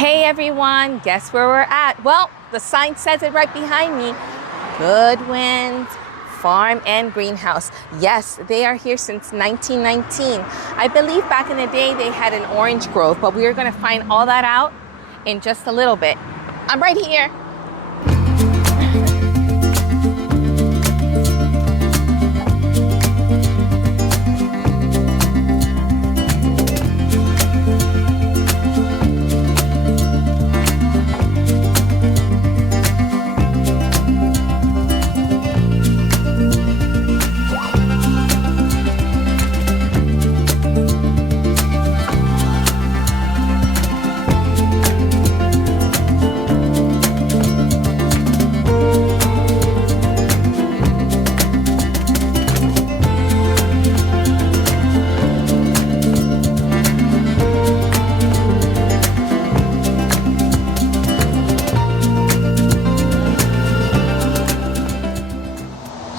Hey everyone, guess where we're at? Well, the sign says it right behind me. Goodwin's Farm and Greenhouse. Yes, they are here since 1919. I believe back in the day they had an orange grove, but we are gonna find all that out in just a little bit. I'm right here.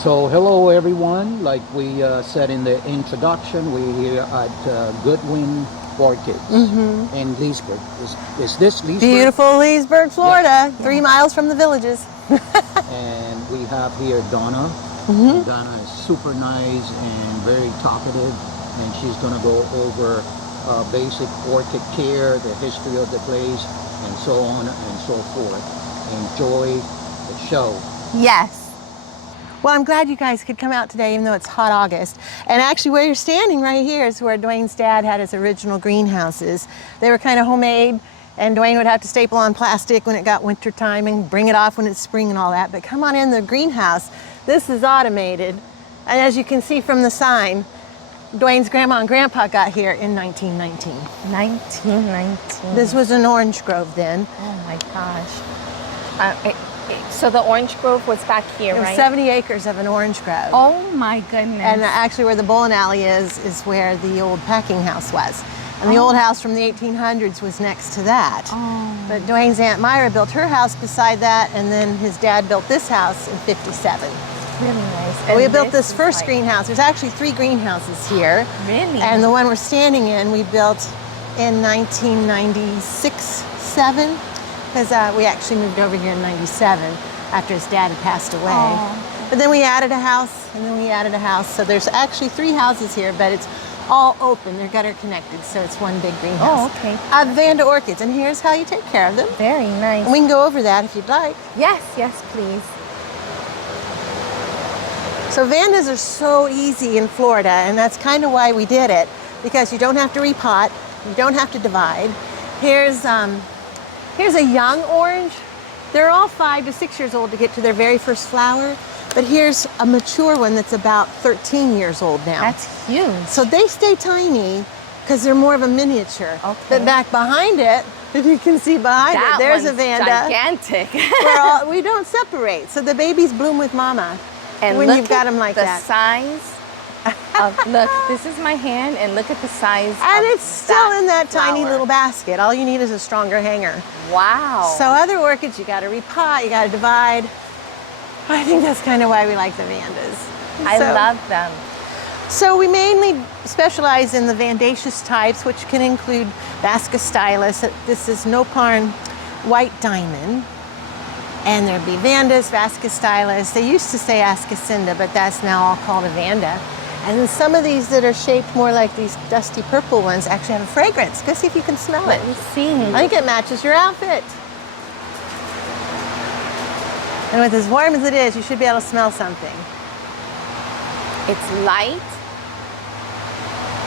So hello everyone, like we said in the introduction, we're here at Goodwin Orchids in Leesburg. Is this Leesburg? Beautiful Leesburg, Florida, Yeah. 3 miles from the villages. And we have here Donna. Donna is super nice and very talkative, and she's going to go over basic orchid care, the history of the place, and so on and so forth. Enjoy the show. Yes. Well, I'm glad you guys could come out today, even though it's hot August. And actually where you're standing right here is where Dwayne's dad had his original greenhouses. They were kind of homemade, and Dwayne would have to staple on plastic when it got winter time and bring it off when it's spring and all that. But come on in the greenhouse. This is automated. And as you can see from the sign, Dwayne's grandma and grandpa got here in 1919. 1919. This was an orange grove then. Oh my gosh. So the orange grove was back here, It was right? 70 acres of an orange grove. Oh my goodness. And actually where the bowling alley is where the old packing house was. And the old house from the 1800s was next to that. Oh. But Dwayne's Aunt Myra built her house beside that, and then his dad built this house in '57. Really nice. Well, we And built this is first like- greenhouse. There's actually 3 greenhouses here. Really? And the one we're standing in, we built in 1996, 7, because we actually moved over here in 97 after his dad had passed away. Oh. But then we added a house, and then we added a house. So there's actually 3 houses here, but it's all open. They're gutter connected, so it's one big greenhouse. Oh, okay. Vanda Orchids, and here's how you take care of them. Very nice. And we can go over that if you'd like. Yes, yes, please. So Vandas are so easy in Florida, and that's kind of why we did it, because you don't have to repot, you don't have to divide. Here's a young orange. They're all 5 to 6 years old to get to their very first flower, but here's a mature one that's about 13 years old now. That's huge. So they stay tiny because they're more of a miniature. Okay. But back behind it, if you can see behind That it, there's a one's Vanda. gigantic. We don't separate, so the babies bloom with mama. And when look you've got at them like the that. size of, look, this is my hand, and look at the size And of it's still in that tiny flower. little basket. All you need is a stronger hanger. Wow. So other orchids, you gotta repot, you gotta divide. I think that's kind of why we like the Vandas. I love them. So we mainly specialize in the Vandaceous types, which can include Vascus stylus. This is Noparn White Diamond. And there'd be Vandas, Vascus stylus. They used to say Ascacinda, but that's now all called a Vanda. And then some of these that are shaped more like these dusty purple ones actually have a fragrance. Go see if you can smell it. Let me see. I think it matches your outfit. And with as warm as it is, you should be able to smell something. It's light.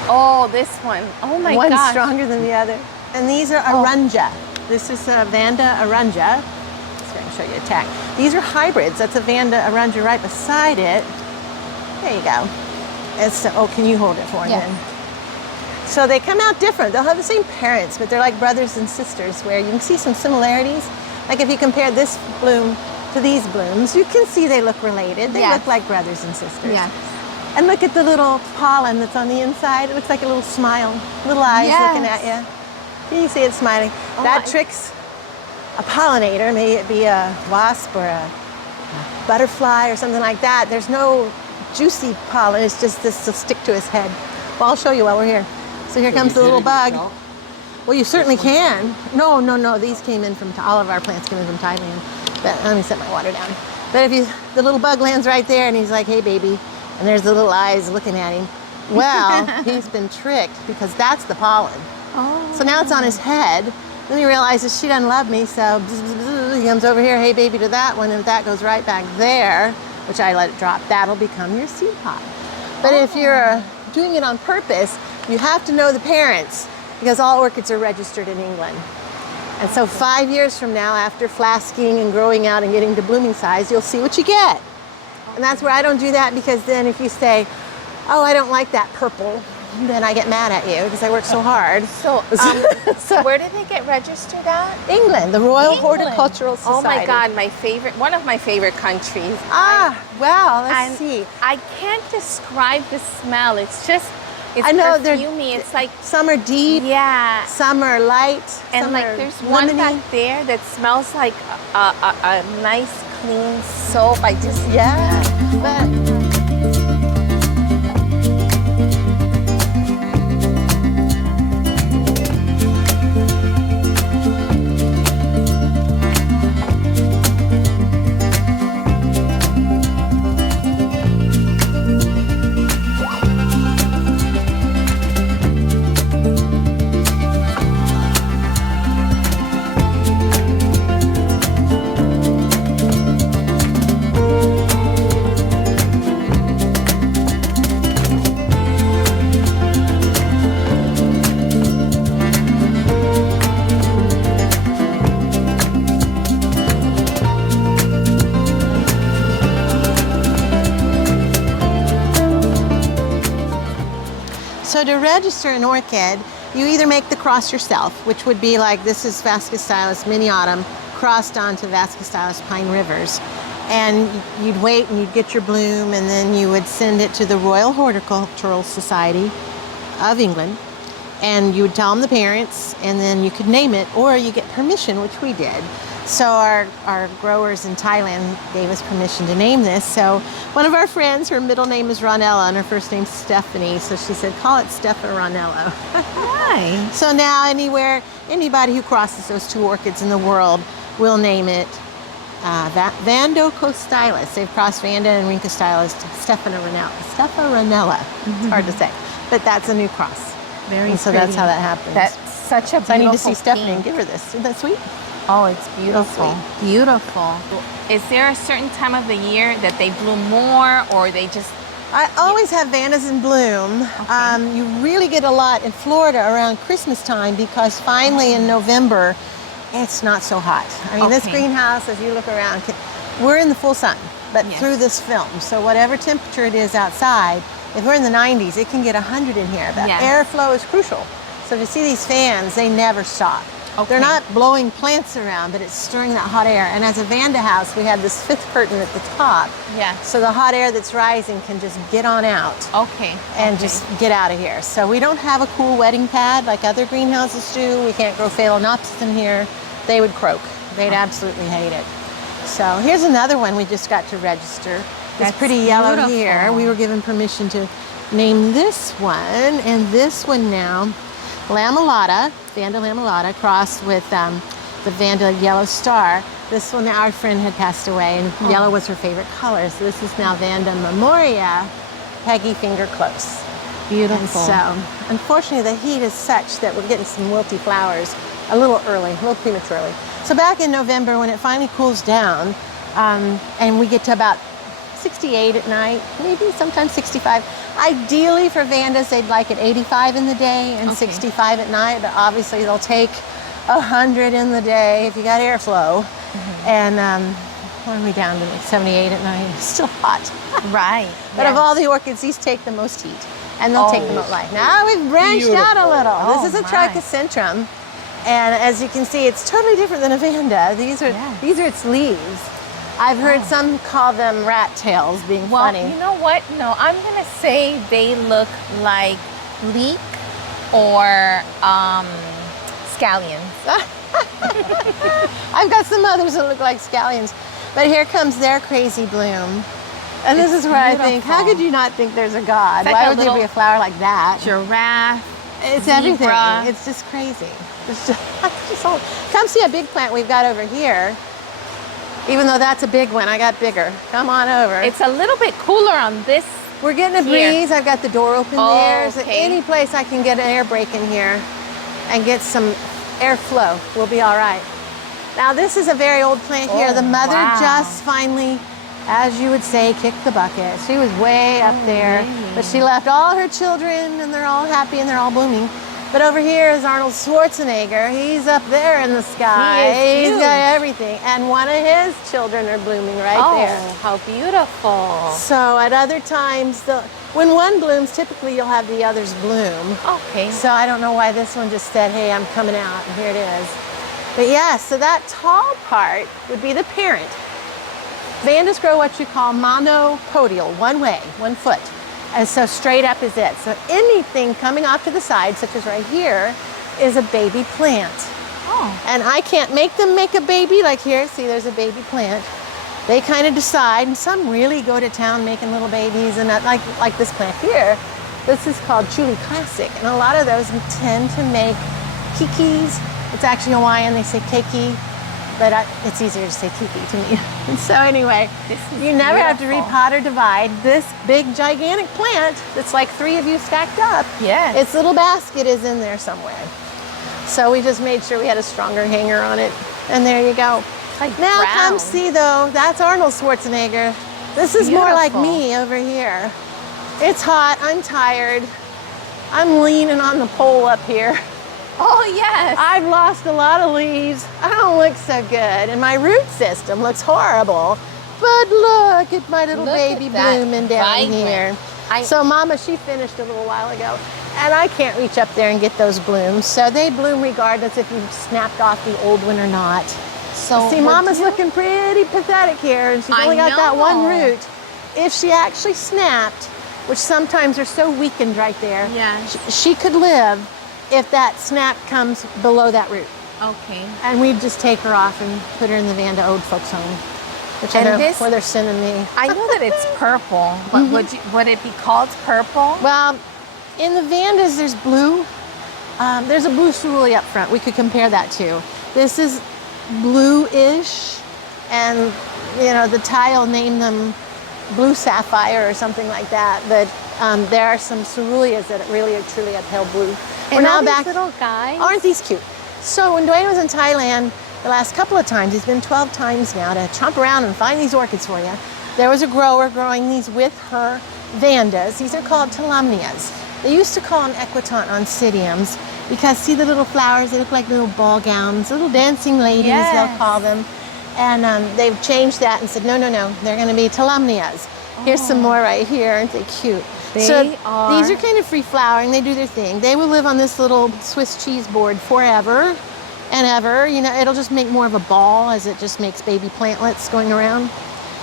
Oh, this one. Oh my One's gosh. stronger than the other. And these are Arunja. This is a Vanda Arunja. So I can show you a tag. These are hybrids. That's a Vanda Arunja right beside it. There you go. Oh, can you hold it for me? Yeah. Then? So they come out different. They'll have the same parents, but they're like brothers and sisters, where you can see some similarities. Like if you compare this bloom to these blooms, you can see they look related. They Yes. look like brothers and sisters. Yes. And look at the little pollen that's on the inside. It looks like a little smile, little eyes Yes. looking at you. Can you see it smiling? Oh, That tricks a pollinator, maybe it be a wasp or a butterfly or something like that. There's no juicy pollen, it's just this to stick to his head. Well, I'll show you while we're here. So here comes the little bug. Well, you certainly can. No, no, no. These came in from, all of our plants came in from Thailand. But let me set my water down. But if you, the little bug lands right there and he's like, hey, baby. And there's the little eyes looking at him. Well, he's been tricked because that's the pollen. Oh. So now it's on his head. Then he realizes she doesn't love me. So bzz, bzz, bzz, he comes over here, hey, baby, to that one. And if that goes right back there, which I let it drop, that'll become your seed pod. But if you're doing it on purpose, you have to know the parents because all orchids are registered in England. And so 5 years from now, after flasking and growing out and getting to blooming size, you'll see what you get. And that's where I don't do that because then if you say, oh, I don't like that purple, then I get mad at you because I work so hard. So, where did they get registered at? England, the Royal Horticultural Society. Oh my God, my favorite, one of my favorite countries. Well, let's see. I can't describe the smell. It's just, it's I know perfumey. It's like, some are deep, yeah. some are light, And some like are there's lemony. one back there that smells like a nice clean soap. I just, Yeah, but so to register an orchid, you either make the cross yourself, which would be like this is Vascostylis Mini Autumn crossed onto Vascostylis Pine Rivers. And you'd wait and you'd get your bloom and then you would send it to the Royal Horticultural Society of England. And you would tell them the parents and then you could name it or you get permission, which we did. So our growers in Thailand gave us permission to name this. So one of our friends, her middle name is Ronella and her first name's Stephanie. So she said, call it Steffa Ronello. nice. So now anybody who crosses those two orchids in the world will name it Vanda Orchids. They've crossed Vanda and Rincostylus to Steffa Ronella. It's hard to say, but that's a new cross. Very and so pretty. that's how that happens. That's such a beautiful So I need to see Stephanie pink. and give her this. Isn't that sweet? Oh, it's beautiful. Sweet. Beautiful. Is there a certain time of the year that they bloom more or they just... I always have Vandas in bloom. Okay. You really get a lot in Florida around Christmas time because finally in November, it's not so hot. I mean, this Okay. greenhouse, as you look around, we're in the full sun, but Yes. through this film. So whatever temperature it is outside, if we're in the 90s, it can get 100 in here. But Yes. airflow is crucial. So if you see these fans, they never stop. Okay. They're not blowing plants around, but it's stirring that hot air. And as a Vanda house, we have this fifth curtain at the top. Yeah. So the hot air that's rising can just get on out Okay. and okay. just get out of here. So we don't have a cool wetting pad like other greenhouses do. We can't grow Phalaenopsis in here. They would croak. They'd absolutely hate it. So here's another one we just got to register. It's That's pretty yellow beautiful. here. We were given permission to name this one and this one now. Lamellata, Vanda Lamellata, crossed with the Vanda Yellow Star. This one, our friend had passed away, and yellow was her favorite color. So this is now Vanda Memoria, Peggy Finger Close. Beautiful. And so, unfortunately, the heat is such that we're getting some wilty flowers a little early, a little prematurely. So back in November, when it finally cools down, and we get to about 68 at night, maybe sometimes 65. Ideally for Vandas, they'd like it 85 in the day and Okay. 65 at night, but obviously they'll take 100 in the day if you got airflow. And what are we down to, like 78 at night? It's still hot. Right. But of all the orchids, these take the most heat, and they'll take them out live. Now we've branched out a little. Oh, This is a my. trichocentrum, and as you can see, it's totally different than a Vanda. These are its leaves. I've heard some call them rat tails, being Well, funny. you know what? No, I'm gonna say they look like leek or scallions. I've got some others that look like scallions, but here comes their crazy bloom. And this is where I think, how could you not think there's a God? It's like Why a would there be little a flower like that? Giraffe. It's zebra. everything. It's just crazy. Come see a big plant we've got over here. Even though that's a big one, I got bigger. Come on over. It's a little bit cooler on this. We're getting a breeze. I've got the door open there. So okay. any place I can get an air break in here and get some airflow, we'll be all right. Now this is a very old plant here. The mother just finally, as you would say, kicked the bucket. She was way up there, really? but she left all her children and they're all happy and they're all blooming. But over here is Arnold Schwarzenegger. He's up there in the sky. He's got everything. And one of his children are blooming right there. Oh, how beautiful. So at other times, when one blooms, typically you'll have the others bloom. Okay. So I don't know why this one just said, hey, I'm coming out, and here it is. But yeah, so that tall part would be the parent. Vandas grow what you call monopodial, one way, 1 foot. And so straight up is it. So anything coming off to the side, such as right here, is a baby plant. Oh. And I can't make them make a baby. Like here, see, there's a baby plant. They kind of decide, and some really go to town making little babies, and that, like this plant here. This is called Chuli Classic, and a lot of those tend to make kikis. It's actually Hawaiian, they say keiki, but it's easier to say kiki to me. And so anyway, you never have to repot or divide this big, gigantic plant that's like 3 of you stacked up. Yes. Its little basket is in there somewhere. So we just made sure we had a stronger hanger on it, and there you go. Like now brown. Come see though, that's Arnold Schwarzenegger. This is more like me over here. It's hot, I'm tired. I'm leaning on the pole up here. Oh, yes. I've lost a lot of leaves. I don't look so good, and my root system looks horrible. But look at my little baby blooming down here. So Mama, she finished a little while ago, and I can't reach up there and get those blooms. So they bloom regardless if you've snapped off the old one or not. So see, Mama's looking pretty pathetic here, and she's only got that one root. If she actually snapped, which sometimes are so weakened right there, she could live if that snap comes below that root. Okay. And we'd just take her off and put her in the Vanda old folks home, which I know where they're sending me. I know that it's purple, but would it be called purple? Well, in the Vandas, there's blue. There's a blue cerulea up front. We could compare that to. This is blue-ish, and you know, the Thai will name them blue sapphire or something like that. But there are some ceruleas that really are truly a pale blue. And now these little guys. Aren't these cute? So when Dwayne was in Thailand the last couple of times, he's been 12 times now to tromp around and find these orchids for you. There was a grower growing these with her Vandas. These are called Talumnias. They used to call them equitant oncidiums because see the little flowers, they look like little ball gowns, little dancing ladies, they'll call them. And they've changed that and said, no, they're gonna be Talumnias. Here's some more right here, aren't they cute? These are kind of free flowering, they do their thing. They will live on this little Swiss cheese board forever and ever. You know, it'll just make more of a ball as it just makes baby plantlets going around.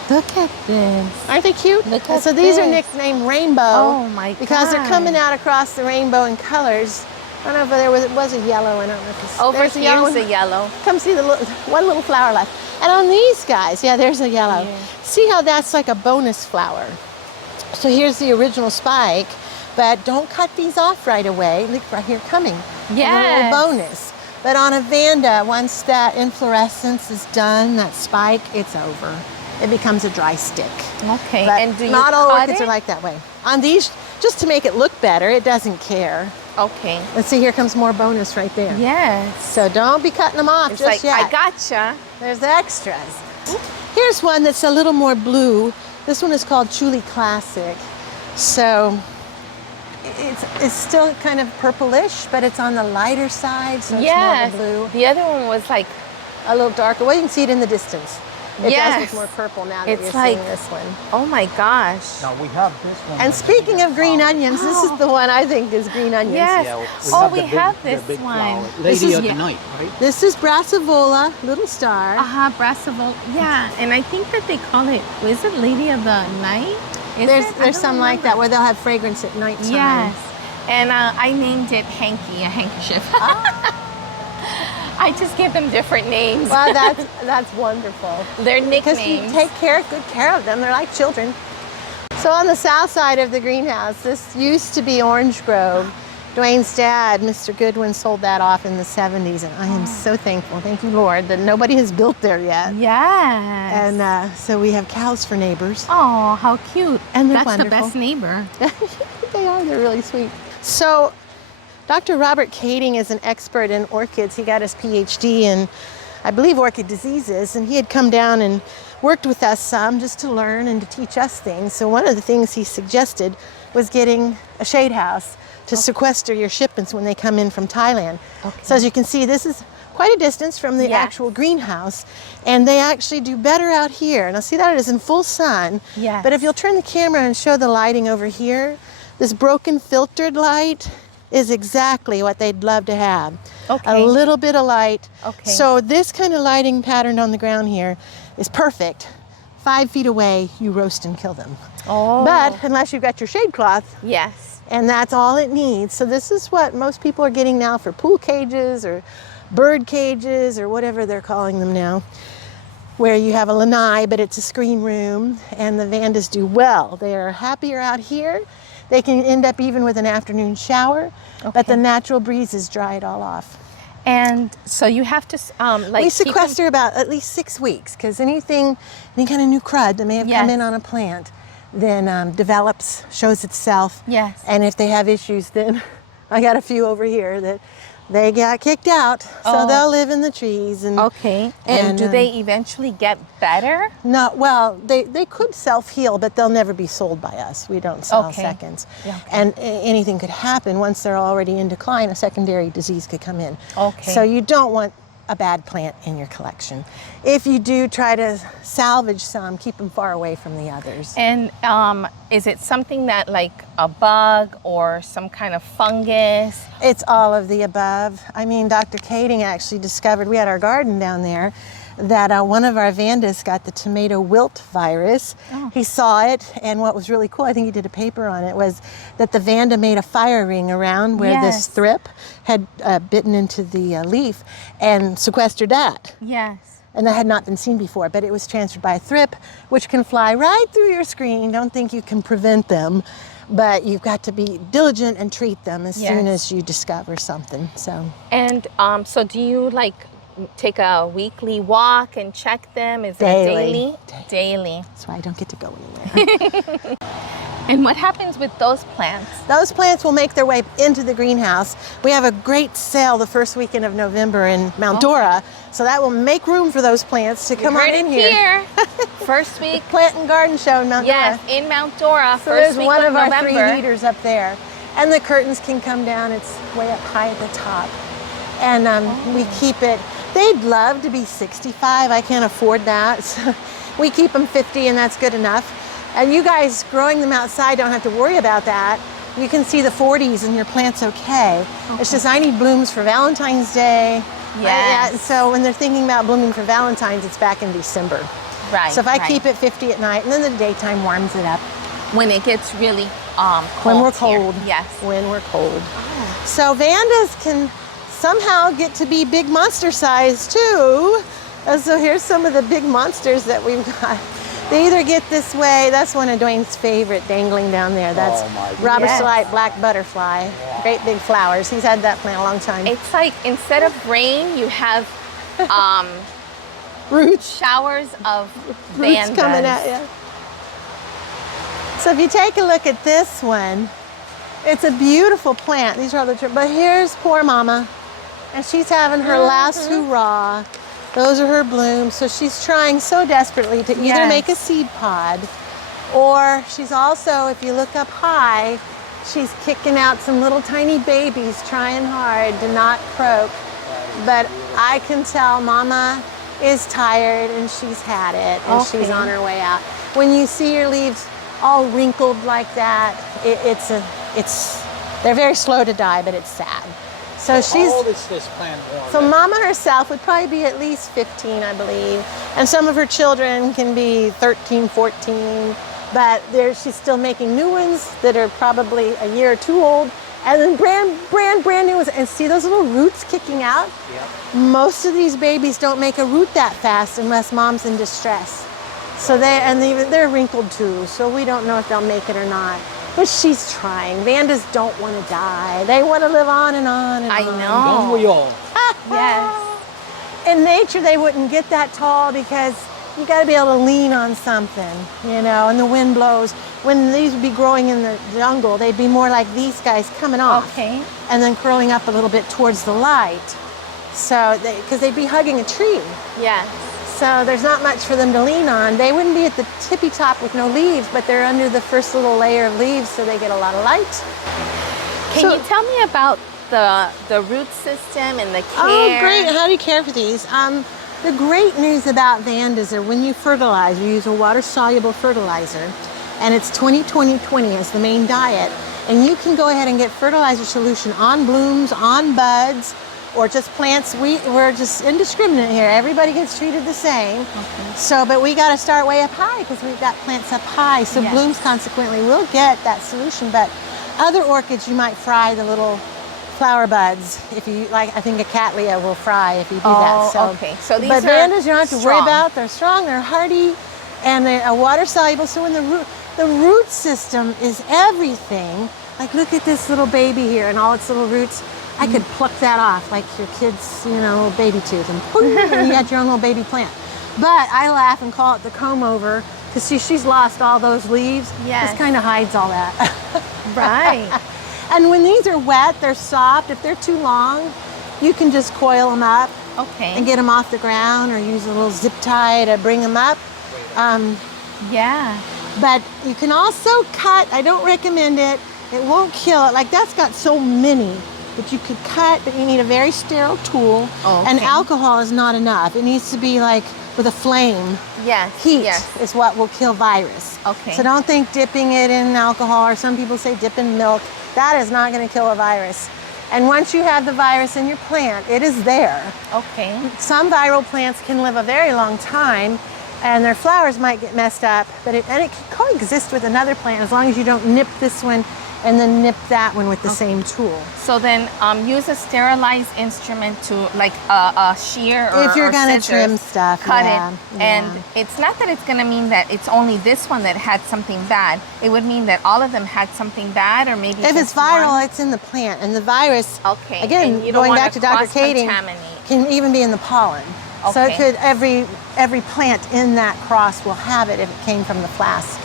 Look at this. Aren't they cute? Look at so these are nicknamed Rainbow. Oh my God. Because they're coming out across the rainbow in colors. I don't know if it was a yellow. I don't know if it's here's a yellow. Come see the one little flower left. And on these guys, there's a yellow. Yeah. See how that's like a bonus flower. So here's the original spike, but don't cut these off right away. Look right here coming. Yeah. A little bonus. But on a Vanda, once that inflorescence is done, that spike, it's over. It becomes a dry stick. Okay. But and do you not all cut orchids it? are like that way. On these, just to make it look better, it doesn't care. Okay. Let's see, here comes more bonus right there. Yes. So don't be cutting them off It's just like, yet. I gotcha. There's the extras. Here's one that's a little more blue. This one is called Chuli Classic. So it's still kind of purplish, but it's on the lighter side, so it's more the blue. The other one was like a little darker. Well, you can see it in the distance. It does look more purple now that you're seeing this one. Oh my gosh. Now we have this one. And speaking of green onions, this is the one I think is green onions. Yes. Yeah, we have this big one. flower. Lady of the night, right? This is Brassivola, little star. Brassivola. Yeah, and I think that they call it, is it Lady of the Night? There's some like that where they'll have fragrance at nighttime. Yes. And I named it Hanky, a handkerchief. I just give them different names. Well, that's wonderful. They're nicknames. Because you take good care of them. They're like children. So on the south side of the greenhouse, this used to be orange grove. Dwayne's dad, Mr. Goodwin, sold that off in the 70s, and I am so thankful, thank you, Lord, that nobody has built there yet. Yes. And so we have cows for neighbors. Oh, how cute. And they're That's wonderful. the best neighbor. They are, they're really sweet. So Dr. Robert Kading is an expert in orchids. He got his PhD in, I believe, orchid diseases, and he had come down and worked with us some just to learn and to teach us things. So one of the things he suggested was getting a shade house to sequester your shipments when they come in from Thailand. Okay. So as you can see, this is quite a distance from the actual greenhouse, and they actually do better out here. Now see, that it is in full sun, Yes. but if you'll turn the camera and show the lighting over here, this broken filtered light is exactly what they'd love to have. Okay. A little bit of light. Okay. So this kind of lighting pattern on the ground here is perfect. 5 feet away, you roast and kill them. Oh. But unless you've got your shade cloth, Yes. and that's all it needs. So this is what most people are getting now for pool cages or bird cages or whatever they're calling them now, where you have a lanai, but it's a screen room, and the Vandas do well. They are happier out here. They can end up even with an afternoon shower, but the natural breezes dry it all off. And so you have to like We sequester about at least 6 weeks, because any kind of new crud that may have come Yes. in on a plant, then develops, shows itself. Yes. And if they have issues, then I got a few over here that they got kicked out, so they'll live in the trees. And Okay. And do they eventually get better? No, well, they could self-heal, but they'll never be sold by us. We don't sell Okay. seconds. Yeah, okay. And anything could happen once they're already in decline. A secondary disease could come in. Okay. So you don't want a bad plant in your collection. If you do try to salvage some, keep them far away from the others. And is it something that like a bug or some kind of fungus? It's all of the above. I mean, Dr. Kading actually discovered, we had our garden down there, that one of our Vandas got the tomato wilt virus. He saw it, and what was really cool, I think he did a paper on it, was that the Vanda made a fire ring around where Yes. this thrip had bitten into the leaf and sequestered that. Yes. And that had not been seen before, but it was transferred by a thrip, which can fly right through your screen. Don't think you can prevent them, but you've got to be diligent and treat them as soon Yes. as you discover something. So. And so do you like take a weekly walk and check them? Is Daily. it daily? Daily. That's why I don't get to go anywhere. And what happens with those plants? Those plants will make their way into the greenhouse. We have a great sale the first weekend of November in Mount Dora, so that will make room for those plants to come on Heard in it here. First week. Plant and Garden Show in Mount Yes, Dora. in Mount Dora. So First there's week one of our November. 3 heaters up there, and the curtains can come down. It's way up high at the top, and we keep it. They'd love to be 65. I can't afford that. So we keep them 50, and that's good enough. And you guys growing them outside don't have to worry about that. You can see the 40s and your plant's okay. It's just I need blooms for Valentine's Day. Yes. So when they're thinking about blooming for Valentine's, it's back in December. Right. So if I right. keep it 50 at night, and then the daytime warms it up. When it gets really cold. When we're here. cold. Yes. When we're cold. So Vandas can somehow get to be big monster size too. And so here's some of the big monsters that we've got. They either get this way, that's one of Dwayne's favorite dangling down there. That's Robert Yes. Slight Black Butterfly. Great big flowers. He's had that plant a long time. It's like instead of rain, you have Roots. showers of Roots Vandas. coming at you. So if you take a look at this one, it's a beautiful plant. These are all the, but here's poor mama, and she's having her last hurrah. Those are her blooms. So she's trying so desperately to either Yes. make a seed pod, or she's also, if you look up high, she's kicking out some little tiny babies trying hard to not croak. But I can tell mama is tired and she's had it and she's Okay. on her way out. When you see your leaves all wrinkled like that, they're very slow to die, but it's sad. So she's, How old is this plant more? so mama herself would probably be at least 15, I believe. And some of her children can be 13, 14, but she's still making new ones that are probably a year or two old. And then brand new ones. And see those little roots kicking out? Yep. Most of these babies don't make a root that fast unless mom's in distress. So they're wrinkled too, so we don't know if they'll make it or not. But she's trying. Vandas don't want to die. They want to live on and on and I on. know. Don't we all? Yes. In nature, they wouldn't get that tall because you got to be able to lean on something, you know, and the wind blows. When these would be growing in the jungle, they'd be more like these guys coming off. Okay. And then curling up a little bit towards the light. So, because they'd be hugging a tree. Yes. So there's not much for them to lean on. They wouldn't be at the tippy top with no leaves, but they're under the first little layer of leaves, so they get a lot of light. Can you tell me about the root system and the care? Oh, great. How do you care for these? The great news about Vandas are when you fertilize, you use a water-soluble fertilizer, and it's 20-20-20 as the main diet. And you can go ahead and get fertilizer solution on blooms, on buds, or just plants. We're just indiscriminate here. Everybody gets treated the same. Okay. So, but we got to start way up high because we've got plants up high. So Yes. blooms consequently will get that solution. But other orchids, you might fry the little flower buds. If you like, I think a cattleya will fry if you do that. So, okay. So these but are Vandas, you don't have to worry strong. about. They're strong, they're hardy, and they're water soluble. So when the root system is everything. Like look at this little baby here and all its little roots. I could pluck that off like your kid's, you know, baby tooth, and poof, and you got your own little baby plant. But I laugh and call it the comb over because she's lost all those leaves. Yes. This kind of hides all that. Right. And when these are wet, they're soft. If they're too long, you can just coil them up Okay. and get them off the ground, or use a little zip tie to bring them up. Yeah. But you can also cut. I don't recommend it. It won't kill it. Like that's got so many that you could cut, but you need a very sterile tool. Oh, And okay. alcohol is not enough. It needs to be like with a flame. Yes. Heat Yes. is what will kill virus. Okay. So don't think dipping it in alcohol, or some people say dip in milk. That is not going to kill a virus. And once you have the virus in your plant, it is there. Okay. Some viral plants can live a very long time, and their flowers might get messed up, but it can coexist with another plant as long as you don't nip this one and then nip that one with the same tool. So then use a sterilized instrument to like a shear or If you're or gonna scissors, trim stuff, cut yeah, it. yeah. And it's not that it's gonna mean that it's only this one that had something bad. It would mean that all of them had something bad, or maybe If just it's viral, one. it's in the plant, and the virus, Okay. again, And you don't going wanna back to Dr. Kading, cross-contaminate. can even be in the pollen. So it Okay. could, every plant in that cross will have it if it came from the flask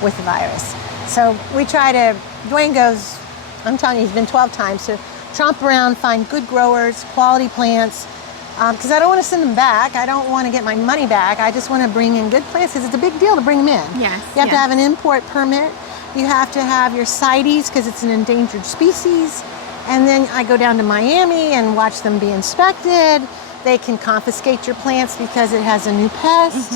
with the virus. So we try to, Dwayne goes, I'm telling you, he's been 12 times to tromp around, find good growers, quality plants, because I don't want to send them back. I don't want to get my money back. I just want to bring in good plants because it's a big deal to bring them in. Yes, You have to yes. have an import permit. You have to have your CITES because it's an endangered species. And then I go down to Miami and watch them be inspected. They can confiscate your plants because it has a new pest.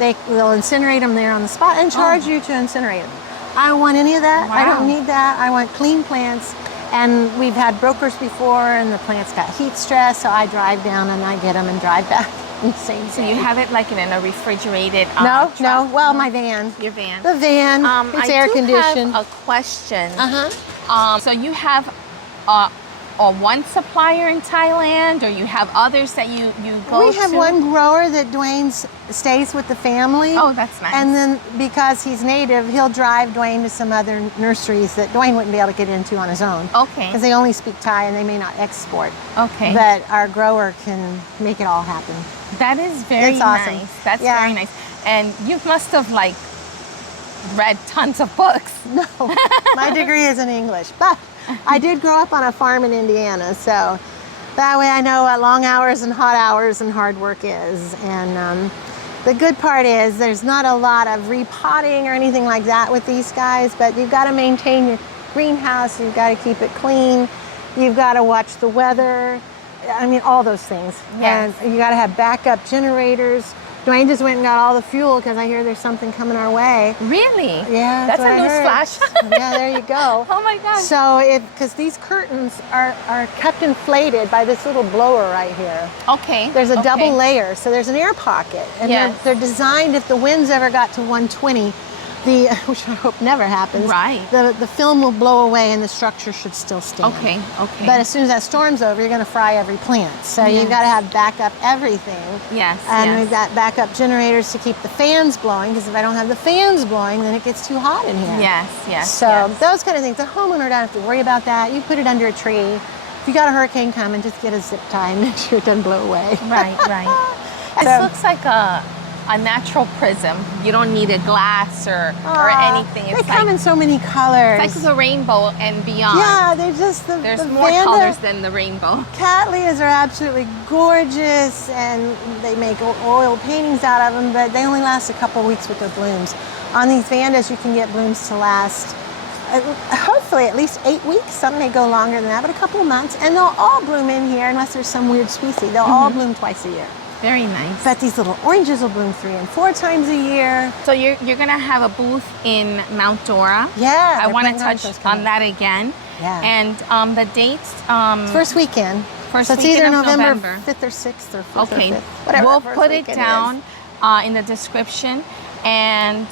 They'll incinerate them there on the spot and charge you to incinerate them. I don't want any of that. I Wow. don't need that. I want clean plants. And we've had brokers before, and the plants got heat stress, so I drive down and I get them and drive back in the same So you have it like in a refrigerated No. Well, truck? my van. Your van. The van. It's air conditioned. I do have a question. Uh-huh. So you have one supplier in Thailand, or you have others that you go to? We have one grower that Dwayne stays with the family. Oh, that's nice. And then because he's native, he'll drive Dwayne to some other nurseries that Dwayne wouldn't be able to get into on his own. Okay. Because they only speak Thai and they may not export. Okay. But our grower can make it all happen. That is very It's awesome. nice. That's Yeah. very nice. And you must have like read tons of books. No, my degree is in English, but I did grow up on a farm in Indiana, so that way I know what long hours and hot hours and hard work is. And the good part is there's not a lot of repotting or anything like that with these guys, but you've got to maintain your greenhouse, you've got to keep it clean, you've got to watch the weather, I mean, all those things. Yes. And you got to have backup generators. Dwayne just went and got all the fuel because I hear there's something coming our way. Really? Yeah, That's what a I news heard. flash. Yeah, there you go. Oh my gosh. So because these curtains are kept inflated by this little blower right here. Okay. There's a double okay. layer, so there's an air pocket. And Yes. they're designed if the winds ever got to 120 which I hope never happens. Right. The film will blow away and the structure should still stand. Okay, okay. But as soon as that storm's over, you're going to fry every plant. So you've got to have backup everything. Yes, And yes. we've got backup generators to keep the fans blowing, because if I don't have the fans blowing, then it gets too hot in here. Yes, yes, So yes. those kind of things. The homeowner doesn't have to worry about that. You put it under a tree. If you got a hurricane coming, just get a zip tie and make sure it doesn't blow away. Right, right. This So- looks like a natural prism. You don't need a glass or anything. They come in so many colors. It's like the rainbow and beyond. Yeah, they're just There's the more Vanda colors than the rainbow. Cattleyas are absolutely gorgeous, and they make oil paintings out of them, but they only last a couple weeks with their blooms. On these Vandas, you can get blooms to last hopefully at least 8 weeks. Some may go longer than that, but a couple of months, and they'll all bloom in here unless there's some weird species. They'll all bloom twice a year. Very nice. But these little oranges will bloom 3 and 4 times a year. So you're gonna have a booth in Mount Dora. Yeah, I they're want to planning on touch those coming. on that again. Yeah. And the dates. First weekend. First so it's weekend either of November 5th or 6th or 4th Okay, or 5th. Whatever we'll the first put it weekend down is. in the description. And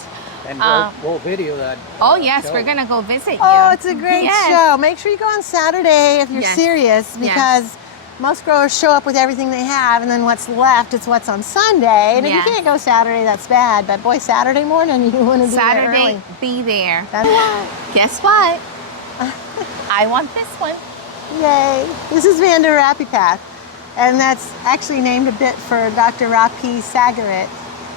we'll video that. oh yes, show. we're gonna go visit you. Oh, it's a great Yes. show. Make sure you go on Saturday if you're Yes. serious, because most growers show up with everything they have, and then what's left is what's on Sunday. And if Yes. you can't go Saturday, that's bad. But boy, Saturday morning, you want to be there Saturday, early. be there. That's why. Guess what? I want this one. Yay. This is Vanda Rapipath, and that's actually named a bit for Dr. Rapi Sagarit,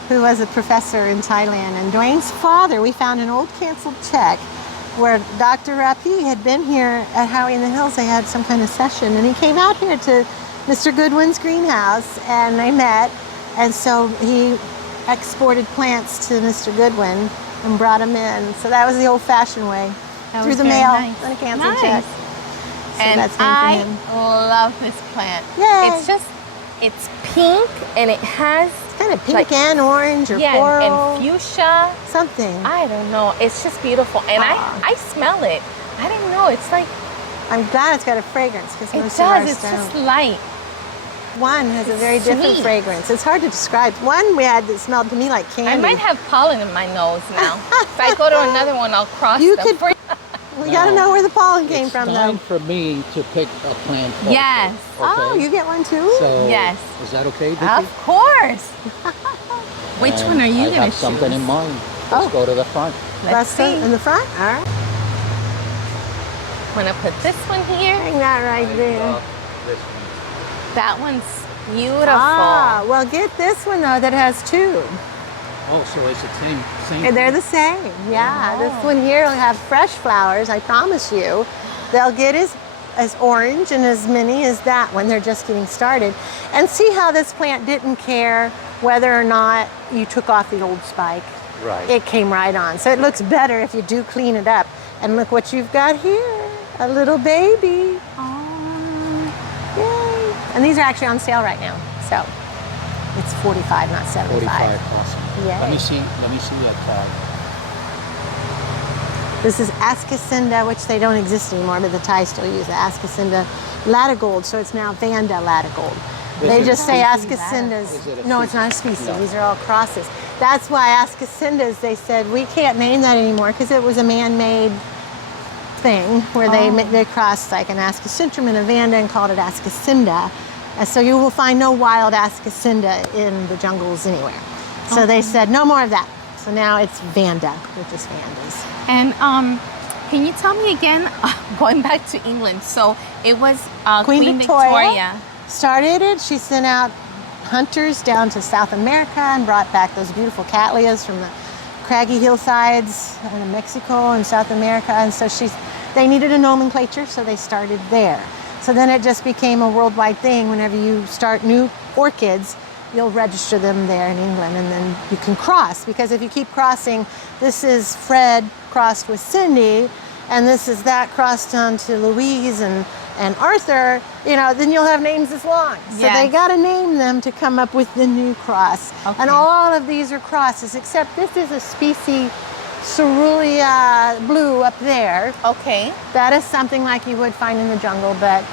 who was a professor in Thailand. And Dwayne's father, we found an old canceled check where Dr. Rapi had been here at Howie in the Hills. They had some kind of session, and he came out here to Mr. Goodwin's greenhouse, and they met. And so he exported plants to Mr. Goodwin and brought them in. So that was the old-fashioned way, That through was the very mail nice. and a canceled Nice. check. So And that's named I for him. love this plant. Yay. It's pink, and it has Kind of pink like- and orange or yeah, coral, and fuchsia. something. I don't know. It's just beautiful, and I smell it. I don't know. It's like I'm glad it's got a fragrance, because it most of ours does. It's don't. just light. One has a it's very different sweet. fragrance. It's hard to describe. One we had that smelled to me like candy. I might have pollen in my nose now. If I go to another one, I'll cross You them. could- We got to know where the pollen came It's from, time though. for me to pick a plant. also, Yes. Oh, okay? you get one too? So, Yes. is that okay, Vicky? Of course. Which And one are you I gonna have something choose? in mind. Let's Oh. go to the front. Let's That's see. in the front? All right. I'm gonna put this one here. Hang that right there. This one. That one's beautiful. Ah, well, get this one, though, that has 2. Oh, so it's the same. And they're the same. Yeah, this one here will have fresh flowers, I promise you. They'll get as orange and as many as that one. They're just getting started. And see how this plant didn't care whether or not you took off the old spike. Right. It came right on. So it looks better if you do clean it up. And look what you've got here, a little baby. Yay. And these are actually on sale right now. So it's 45, not 75. 45. Awesome. Yay. Let me see that tag. This is Ascacinda, which they don't exist anymore, but the Thai still use it. Ascacinda Latigold, so it's now Vanda Latigold. Is They it just a say species? Ascacindas. Is it a No, it's not a species? species. No. These are all crosses. That's why Ascacindas, they said, we can't name that anymore because it was a man-made thing where they crossed like an Ascacintrum and a Vanda and called it Ascacinda. And so you will find no wild Ascacinda in the jungles anywhere. So they said, no more of that. So now it's Vanda, which is Vandas. And can you tell me again, going back to England? So it was Queen Victoria. Started it. She sent out hunters down to South America and brought back those beautiful Cattleyas from the craggy hillsides in Mexico and South America. And so they needed a nomenclature, so they started there. So then it just became a worldwide thing. Whenever you start new orchids, you'll register them there in England, and then you can cross, because if you keep crossing, this is Fred crossed with Cindy, and this is that crossed onto Louise and Arthur, then you'll have names as long. So Yes. they got to name them to come up with the new cross. Okay. And all of these are crosses, except this is a species Cerulean blue up there. Okay. That is something like you would find in the jungle, but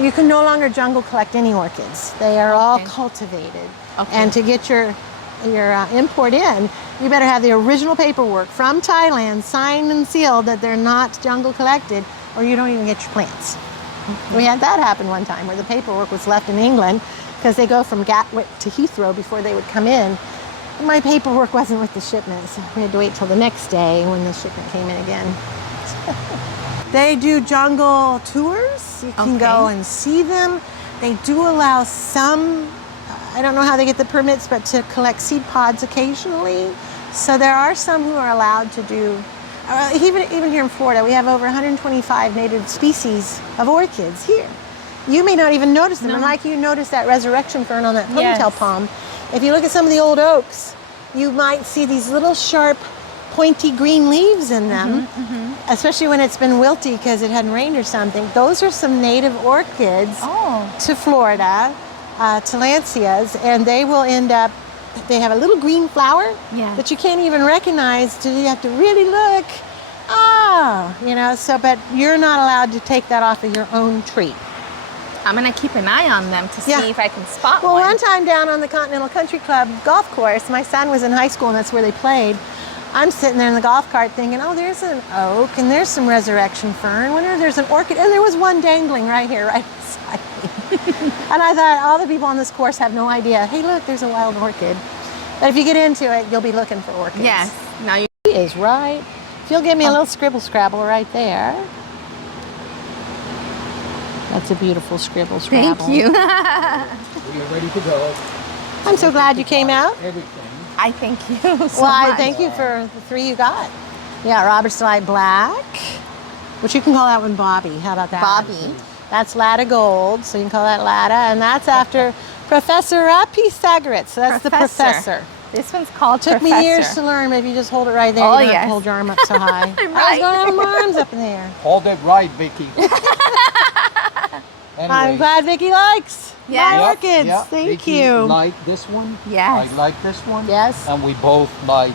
you can no longer jungle collect any orchids. They are all Okay. cultivated. Okay. And to get your import in, you better have the original paperwork from Thailand, signed and sealed that they're not jungle collected, or you don't even get your plants. We had that happen one time where the paperwork was left in England because they go from Gatwick to Heathrow before they would come in. And my paperwork wasn't with the shipment, so we had to wait till the next day when the shipment came in again. They do jungle tours. You can go and see them. They do allow some, I don't know how they get the permits, but to collect seed pods occasionally. So there are some who are allowed to do, even here in Florida, we have over 125 native species of orchids here. You may not even notice them. And like you notice that resurrection fern on that ponytail palm, if you look at some of the old oaks, you might see these little sharp, pointy green leaves in them, especially when it's been wilty because it hadn't rained or something. Those are some native orchids to Florida, to Lancias, and they will end up, they have a little green flower that you can't even recognize till you have to really look. But you're not allowed to take that off of your own tree. I'm gonna keep an eye on them to see if I can spot one. one. Well, one time down on the Continental Country Club golf course, my son was in high school and that's where they played. I'm sitting there in the golf cart thinking, oh, there's an oak and there's some resurrection fern. Wonder there's an orchid. And there was one dangling right here, right beside me. And I thought, all the people on this course have no idea. Hey, look, there's a wild orchid. But if you get into it, you'll be looking for orchids. Yes. Now you is right. If you'll give me a little scribble scrabble right there. That's a beautiful scribble scrabble. Thank you. We are ready to go. I'm so glad you came out. Everything. I thank you so much. I thank you for the 3 you got. Yeah, Robert's Delight Black, which you can call that one Bobby. How about that? Bobby. That's Latta Gold, so you can call that Latta, and that's after Professor Pythagoras. So that's the professor. This one's called Took Professor. me years to learn, but if you just hold it right there, you don't have to hold your arm up so high. I was going to have my arms up in the air. Hold it right, Vicky. I'm glad Vicky likes my orchids. Thank Vicky you. Like this one? Yes. I like this one. Yes. And we both like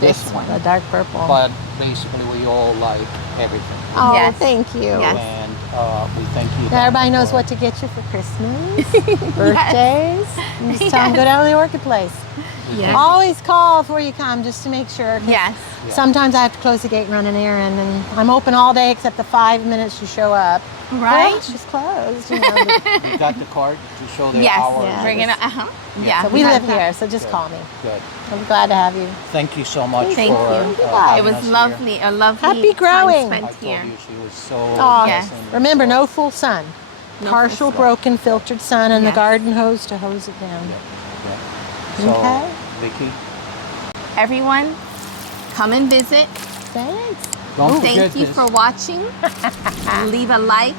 this one. The dark purple. But basically, we all like everything. Oh, Yes. thank you. Yes. And we thank you. Now everybody knows what to get you for Christmas, birthdays. And just tell them go down to the orchid place. Yes. Always call before you come just to make sure. Yes. Sometimes I have to close the gate and run an errand, and I'm open all day except the 5 minutes you show up. Right. Well, she's closed. You You got the card to show the hours. Yeah. We're gonna, yeah. So we live here, so just call me. Good. I'm glad to have you. Thank you so much Thank for you. It having was us lovely, a lovely Happy growing. time Here. I spent told here. you she was so Oh, Yes. nice and remember, so- no full sun. No Partial, full broken, filtered sun, and the Yes. garden hose to hose it down. So, Okay. Vicky, Everyone, come and visit. Thanks. don't forget Thank you this. for watching. Leave a like,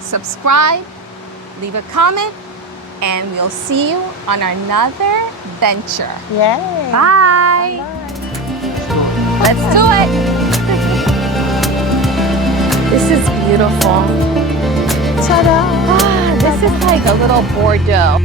subscribe, leave a comment, and we'll see you on another venture. Yay. Bye. Let's do it. This is beautiful. Ta-da. This is like a little Bordeaux.